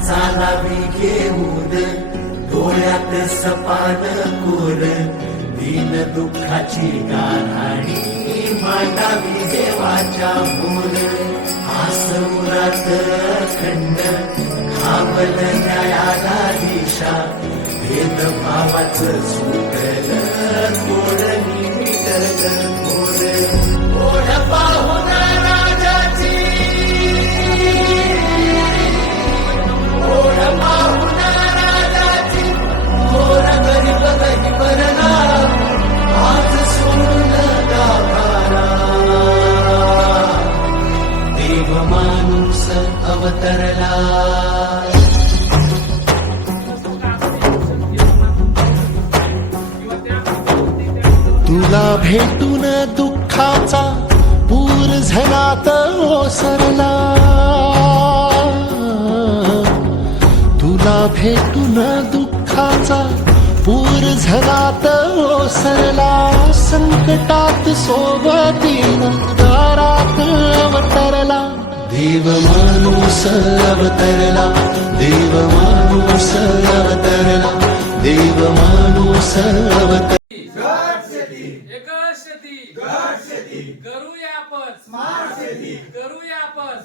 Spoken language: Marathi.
चालावी घेऊन डोळ्यात सपान कोर दीन दुःखाची गाराणी मांडावी देवाच्या मोर आसमुरात खंड खावल न्यायाला दिशा भेदभावाचं सुटल तोडणी मिटल मोर ओढ पाहून राजाची ओढ पाहून राजाची मोर गरीब गरीबरला आज सोडून गाभारा देव माणूस अवतरला तुला भेटून दुःखाचा पूर झनात ओसरला तुला भेटून दुःखाचा पूर झनात ओसरला संकटात सोबतीनं दारात अवतरला देव माणूस अवतरला देव माणूस अवतरला देव माणूस अवतरला करूया आपण स्मार्ट सिटी करूया आपण